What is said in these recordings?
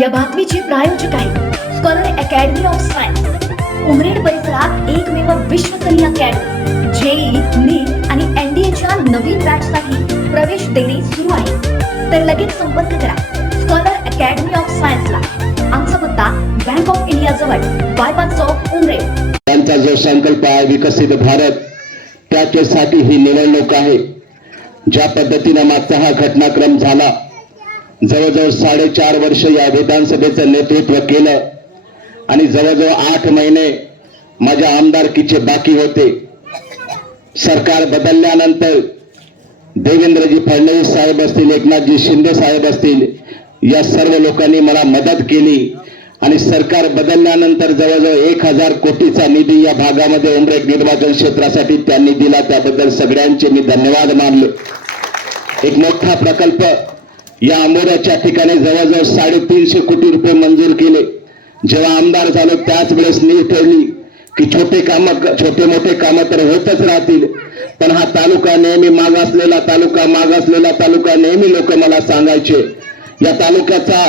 या बातमीचे प्रायोजक आहे scholar academy of science Umred परिसरात एकमेव विश्वस्तरीय अकॅडमी जेई नीट आणि एनडीएच्या नवीन बॅचसाठी प्रवेश देणे सुरू आहे. तर लगेच संपर्क करा. स्कॉलर अकॅडमी ऑफ सायन्सला आमचा पत्ता बँक ऑफ इंडिया जवळ बायपास चौक उमरेड. त्यांचा जो संकल्प आहे विकसित भारत त्याच्यासाठी ही निवडणूक आहे. ज्या पद्धतीने मागचा हा घटनाक्रम झाला जवळजवळ साडेचार वर्ष या विधानसभेचं नेतृत्व केलं आणि जवळजवळ आठ महिने माझ्या आमदारकीचे बाकी होते. सरकार बदलल्यानंतर देवेंद्रजी फडणवीस साहेब असतील एकनाथजी शिंदे साहेब असतील या सर्व लोकांनी मला मदत केली आणि सरकार बदलल्यानंतर जवळजवळ एक हजार कोटीचा निधी या भागामध्ये उमरेड निर्वाचन क्षेत्रासाठी त्यांनी दिला. त्याबद्दल सगळ्यांचे मी धन्यवाद मानले. एक मोठा प्रकल्प या आंबोऱ्याच्या ठिकाणी जवळजवळ साडेतीनशे कोटी रुपये मंजूर केले. जेव्हा आमदार झालो त्याच वेळेस नीव ठेवली की छोटे काम छोटे मोठे कामं तर होतच राहतील. पण हा तालुका नेहमी मागासलेला तालुका मागासलेला तालुका नेहमी लोक मला सांगायचे. या तालुक्याचा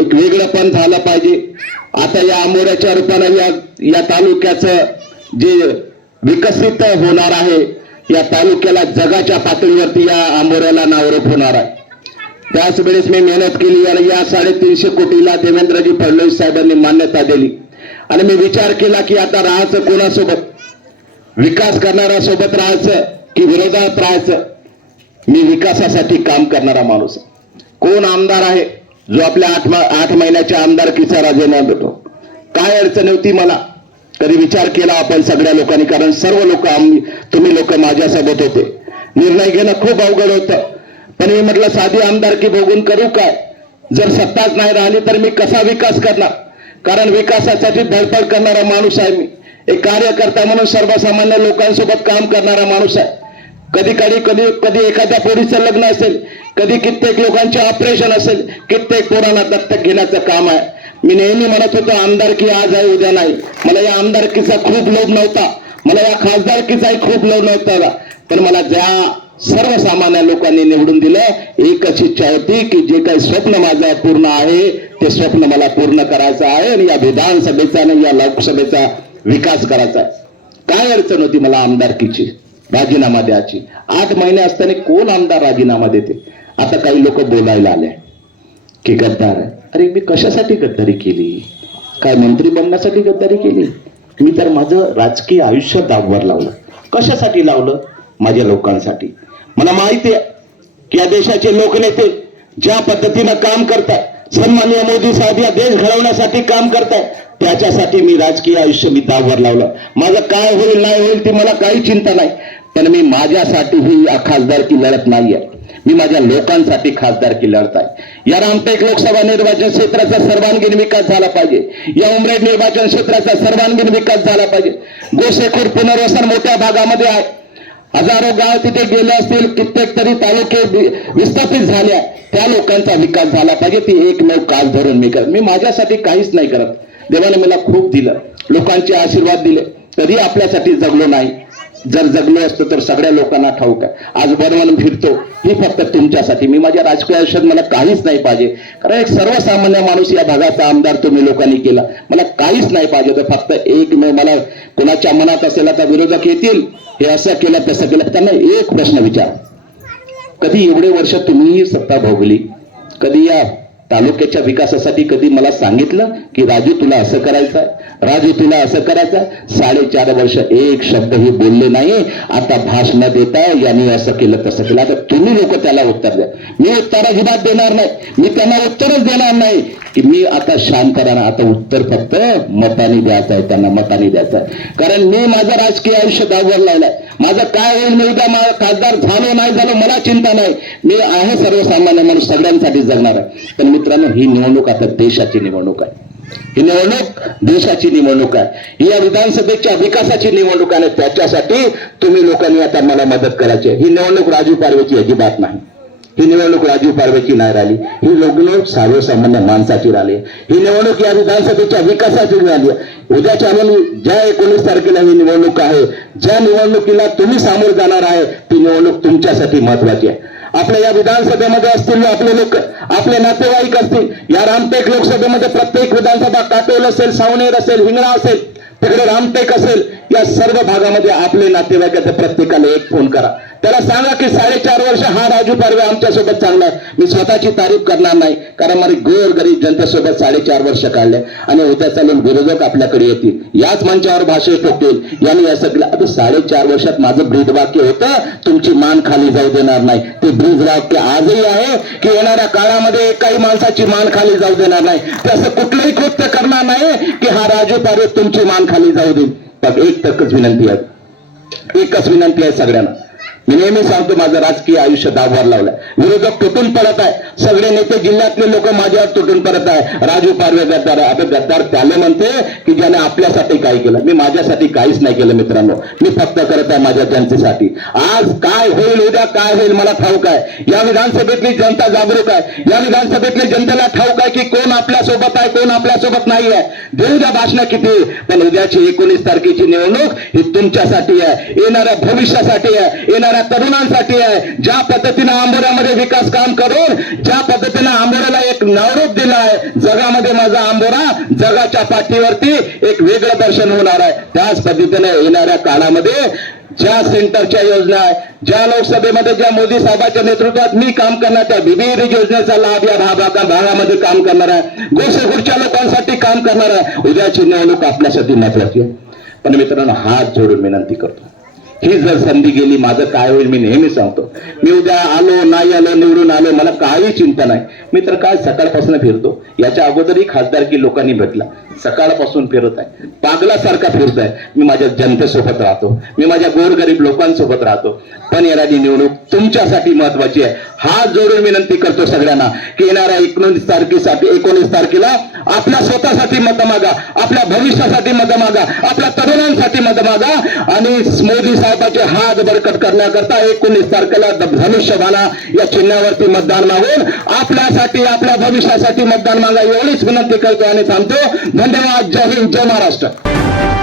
एक वेगळंपण झालं पाहिजे. आता या आंबोऱ्याच्या रूपाने या या तालुक्याचं जे विकसित होणार आहे या तालुक्याला जगाच्या पातळीवरती या आंबोऱ्याला नावरूप होणार आहे. त्याच वेळेस मी मेहनत केली आणि या साडेतीनशे कोटीला देवेंद्रजी फडणवीस साहेबांनी मान्यता दिली. आणि मी विचार केला की आता राहायचं कोणासोबत? विकास करणारा सोबत राहायचं की विरोधात राहायचं? मी विकासासाठी काम करणारा माणूस कोण आमदार आहे? जो आपल्या आठ आठ महिन्याच्या आमदारकीचा राजीनामा देतो. काय अडचण होती मला? कधी विचार केला आपण सगळ्या लोकांनी? कारण सर्व लोक आम्ही तुम्ही लोक माझ्यासोबत होते. निर्णय घेणं खूप अवघड होतं. पण मी म्हटलं साधी आमदारकी बघून करू काय? जर सत्ताच नाही राहिली तर मी कसा विकास करणार? कारण विकासासाठी धडपड करणारा माणूस आहे मी. एक कार्यकर्ता म्हणून सर्वसामान्य लोकांसोबत काम करणारा माणूस आहे. कधी कधी कधी कधी एखाद्या पोरीचं लग्न असेल कधी कित्येक लोकांचे ऑपरेशन असेल कित्येक पोरांना दत्तक घेण्याचं काम आहे. मी नेहमी म्हणत होतो आमदारकी आज आहे उद्या नाही. मला या आमदारकीचा खूप लोभ नव्हता. मला या खासदारकीचाही खूप लोभ नव्हता. पण मला ज्या सर्वसामान्य लोकांनी निवडून दिलं. एकच इच्छा होती की जे काही स्वप्न माझं पूर्ण आहे ते स्वप्न मला पूर्ण करायचं आहे आणि या विधानसभेचा आणि या लोकसभेचा विकास करायचा काय अडचण होती मला आमदारकीची राजीनामा द्यायची? आठ महिने असताना कोण आमदार राजीनामा देते? आता काही लोक बोलायला आले. की गद्दार अरे मी कशासाठी गद्दारी केली? काय मंत्री बनण्यासाठी गद्दारी केली? मी तर माझं राजकीय आयुष्य दाबवर लावलं. कशासाठी लावलं? माझ्या लोकांसाठी. मला माहिती आहे की या देशाचे लोकनेते ज्या पद्धतीनं काम करतात सन्माननीय मोदी साहेब या देश घडवण्यासाठी काम करताय त्याच्यासाठी मी राजकीय आयुष्य मी दावर लावलं. माझं काय होईल नाही होईल ती मला काही चिंता नाही. पण मी माझ्यासाठी ही खासदारकी लढत नाहीये. मी माझ्या लोकांसाठी खासदारकी लढत आहे. या रामटेक लोकसभा निर्वाचन क्षेत्राचा सर्वांगीण विकास झाला पाहिजे. या उमरेड निर्वाचन क्षेत्राचा सर्वांगीण विकास झाला पाहिजे. गोसेखोर पुनर्वसन मोठ्या भागामध्ये आहे. हजारो गाव तिथे गेले असतील कित्येक तरी तालुके विस्थापित झाले त्या लोकांचा विकास झाला पाहिजे ती एक नऊ कास धरून मी करत मी माझ्यासाठी काहीच नाही करत. देवाने मला खूप दिलं. लोकांचे आशीर्वाद दिले. तरी आपल्यासाठी जगलो नाही. जर जगलो असतो तर सगळ्या लोकांना ठाऊक आहे. आज बनवून फिरतो ही फक्त तुमच्यासाठी. मी माझ्या राजकीय आयुष्यात मला काहीच नाही पाहिजे. कारण एक सर्वसामान्य माणूस या भागाचा आमदार तुम्ही लोकांनी केला. मला काहीच नाही पाहिजे तर फक्त एक मला कोणाच्या मनात असेल आता विरोधक येतील. हे असं केलं तसं केलं. त्यांना एक प्रश्न विचार. कधी एवढे वर्ष तुम्हीही सत्ता भोगली? कधी या तालुक्याच्या विकासासाठी कधी मला सांगितलं की राजू तुला असं करायचं आहे? राजू तुला असं करायचं आहे? साडेचार वर्ष एक शब्दही बोलले नाही आता भाषण देताय यांनी असं केलं तसं केलं. आता तुम्ही लोक त्याला उत्तर द्या. मी उत्तर अजिबात देणार नाही. मी त्यांना उत्तरच देणार नाही. की मी आता शांत राहणार आता उत्तर फक्त मताने द्यायचं आहे त्यांना मताने द्यायचं आहे कारण मी माझं राजकीय आयुष्य दाववर लावलंय. माझं काय होईल मी उद्या खासदार झालो नाही झालो मला चिंता नाही. मी आहे सर्वसामान्य माणूस सगळ्यांसाठी जगणार आहे. पण मित्रांनो ही निवडणूक आता देशाची निवडणूक आहे. ही निवडणूक देशाची निवडणूक आहे. ही या विधानसभेच्या विकासाची निवडणूक आहे त्याच्यासाठी तुम्ही लोकांनी आता मला मदत करायची आहे. ही निवडणूक राजू पारवेची अजिबात नाही. ही निवडणूक राजीव पारवेची नाही राहिली. ही निवडणूक सर्वसामान्य माणसाची राहिली. ही निवडणूक या विधानसभेच्या विकासाची राहिली उद्याच्या म्हणून ज्या एकोणीस तारखेला ही निवडणूक आहे ज्या निवडणुकीला तुम्ही सामोर जाणार आहे ती निवडणूक तुमच्यासाठी महत्वाची आहे. आपल्या या विधानसभेमध्ये असतील आपले लोक आपले नातेवाईक असतील या रामटेक लोकसभेमध्ये प्रत्येक विधानसभा काटोल असेल सावनेर असेल हिंगणा असेल तिकडे रामटेक असेल या सर्व भागामध्ये आपले नातेवाईक प्रत्येकाला एक फोन करा. त्याला सांगा की साडेचार वर्ष हा राजू पारवे आमच्यासोबत चांगला आहे. मी स्वतःची तारीफ करणार नाही कारण मला गोर गरीब जनतेसोबत साडेचार वर्ष काढले आणि उद्या चालून विरोधक आपल्याकडे येतील. याच मंचावर भाषण ठोकतील. यांनी या सगळं आता साडेचार वर्षात माझं ब्रीद वाक्य होतं तुमची मान खाली जाऊ देणार नाही. ते ब्रीद वाक्य आजही आहे की येणाऱ्या काळामध्ये काही माणसाची मान खाली जाऊ देणार नाही. ते असं कुठलंही कृत्य करणार नाही की हा राजू पारवे तुमची मान खाली जाऊ देईल. पण एक तकच विनंती आहे. एकच विनंती आहे सगळ्यांना. मी नेहमी सांगतो माझं राजकीय आयुष्य दाबावर लावलंय विरोधक तुटून पडत आहे. सगळे नेते जिल्ह्यातले लोक माझ्यावर तुटून पडत आहे. राजू पारवे गद्दार आता गद्दार त्याला म्हणते की ज्याने आपल्यासाठी काय केलं. मी माझ्यासाठी काहीच नाही केलं मित्रांनो. मी फक्त करत आहे माझ्या जनतेसाठी. आज काय होईल उद्या काय होईल मला ठाऊक आहे. या विधानसभेतली जनता जागरूक आहे. या विधानसभेतली जनतेला ठाऊक आहे की कोण आपल्यासोबत आहे कोण आपल्यासोबत नाही आहे. देऊ द्या भाषण किती? पण उद्याची एकोणीस तारखेची निवडणूक ही तुमच्यासाठी आहे. येणाऱ्या भविष्यासाठी आहे. येणाऱ्या येणाऱ्या तरुणांसाठी आहे. ज्या पद्धतीनं आंबोऱ्यामध्ये विकास काम करून ज्या पद्धतीनं आंबोऱ्याला एक नवरूप दिला आहे जगामध्ये माझा आंबोरा जगाच्या पाठीवरती एक वेगळं दर्शन होणार आहे. त्याच पद्धतीने येणाऱ्या काळामध्ये ज्या सेंटरच्या योजना आहे ज्या लोकसभेमध्ये ज्या मोदी साहेबांच्या नेतृत्वात मी काम करणार त्या विविध योजनेचा लाभ या भागा भागामध्ये काम करणार आहे. गोसेखुरच्या लोकांसाठी काम करणार आहे. उद्याची निवडणूक आपल्यासाठी महत्वाची आहे. पण मित्रांनो हात जोडून विनंती करतो. ही जर संधी गेली माझं काय होईल मी नेहमी सांगतो. मी उद्या आलो नाही आलो निवडून आलो मला काही चिंता नाही. मी तर काय सकाळपासून फिरतो. याच्या अगोदरही खासदारकी लोकांनी भेटला. सकाळपासून फिरत आहे. पागलासारखा फिरत आहे. मी माझ्या जनतेसोबत राहतो. मी माझ्या गोरगरीब लोकांसोबत राहतो. पण येणारी निवडणूक तुमच्यासाठी महत्वाची आहे. हात जोडून विनंती करतो सगळ्यांना की येणाऱ्या एकोणीस तारखेसाठी एकोणीस तारखेला आपल्या स्वतःसाठी मत मागा आपल्या भविष्यासाठी मत मागा आपल्या तरुणांसाठी मत मागा आणि मोदी साहेबांचे हात बरकत करण्याकरता एकोणीस तारखेला धनुष्यबाणा या चिन्हावरती मतदान मागून आपल्यासाठी आपल्या भविष्यासाठी मतदान मागा एवढीच विनंती करतो आणि थांबतो धन्यवाद. जय हिंद जय महाराष्ट्र.